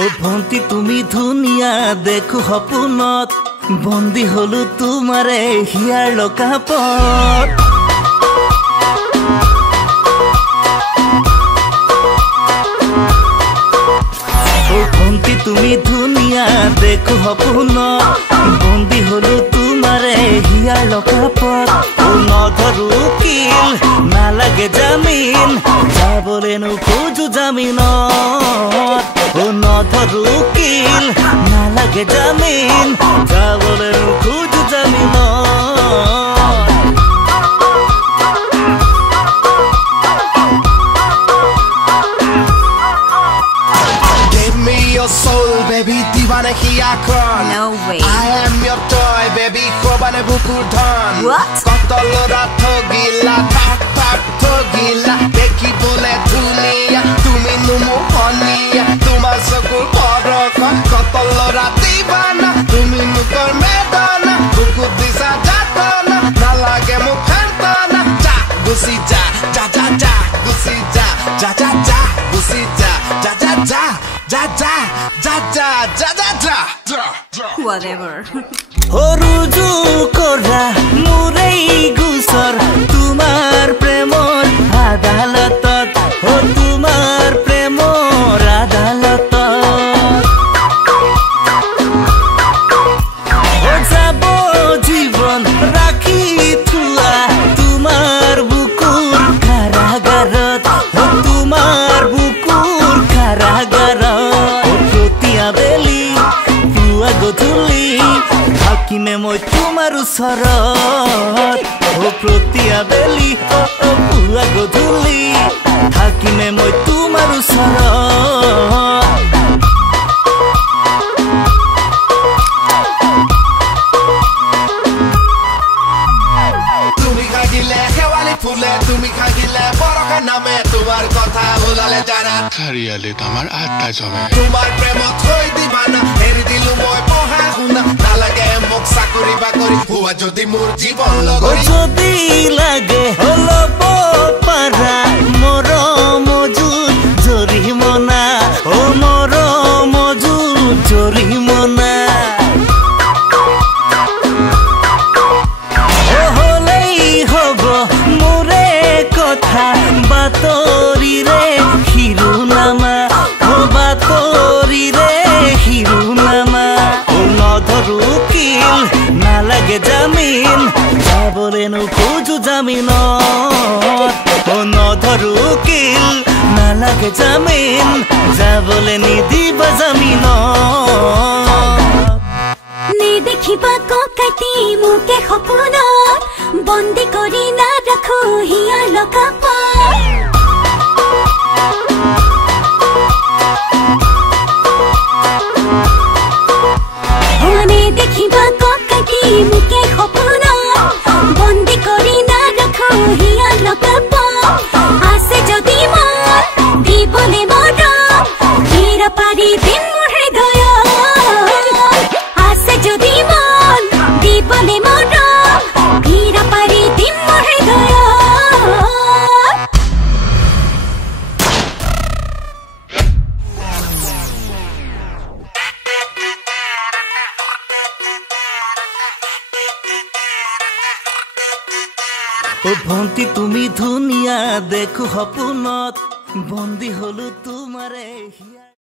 ও ভন্তি তুমি ধুনিয়া দেখো সপোনত বন্দী হলো তোমারে হিয়ার লকাপত ও ভন্তি তুমি ধুনিয়া দেখো সপোনত বন্দী হলো তোমারে হিয়ার লকাপত ও নধরু কিল নালাগে জামিন যাবলে নোখোজো জামিনত ও নধরু কিল নালাগে জামিন যাবলে নোখোজো জামিনত Your soul, baby, divane hiya kron. No way. I am your toy, baby, kobane bukur dhan. What? Kotolora thogila, thak thak thogila. Dekhi bole dhuniya, tumi numu honiya. Tumar sokur porokha, kotolora divana. Tumi nukor medana, bukur disa jatana. Nalage mukhantana, ja gusi ja, ja ja ja, gusi ja, ja ja ja, gusi ja, ja ja ja. Ja ja ja ja ja ja ja Whatever. হরুজু করা মুরেই গুসর তোমার প্রেমর আদালতত ও তোমার প্রেমর আদালতত ও যাব জীবন রাখি থুয়া তোমার বুকুর কারাগারত ও তোমার বুকুর কারাগারত গধূলি থাকিমে মই তোমাৰ ওচৰত ও প্ৰতি আবেলি পুৱা গধূলি থাকিমে মই তোমাৰ ওচৰত তুমি খাগিলে শেৱালি ফুলে তুমি খাগিলে বৰকা নামে তোমাৰ কথা ওলালে জানা চাৰিয়ালিত আমাৰ আত্মা জমে তোমাৰ প্ৰেমত হৈ দিবানা এৰি দিলো মই পঢ়া শুনা নালাগে মোক চাকৰি বাকৰি হোৱা যদি মোৰ জীৱন লগৰী যদি লাগে অলপ পাৰা মৰম মজুত জৰিমনা ও মৰম মজুত জৰিমনা বাতৰিৰে শিৰোনামা ও বাতৰিৰে শিৰোনামা ও নধৰু কিল নালাগে জামিন যাবলে নোখোজো জামিনত ও নধৰু কিল নালাগে জামিন যাবলে নিদিবা জামিনত নেদেখিবা ককাতি মোকে সপোনত বন্দী কৰি নাৰাখো হিয়াৰ লকাপত নেদেখিবা ককাতি মোকে সপোনত বন্দী কৰি নাৰাখো হিয়াৰ লকাপত আছে যদি মন দিবলে মৰম ঘেৰা পাৰি দিম মোৰ হৃদয়ত আছে যদি মন দিবলে মৰম ঘেৰা পাৰি দিম মোৰ হৃদয়ত ও ভন্তি তুমি ধুনিয়া দেখো সপোনত বন্দী হলো তোমাৰে হিয়া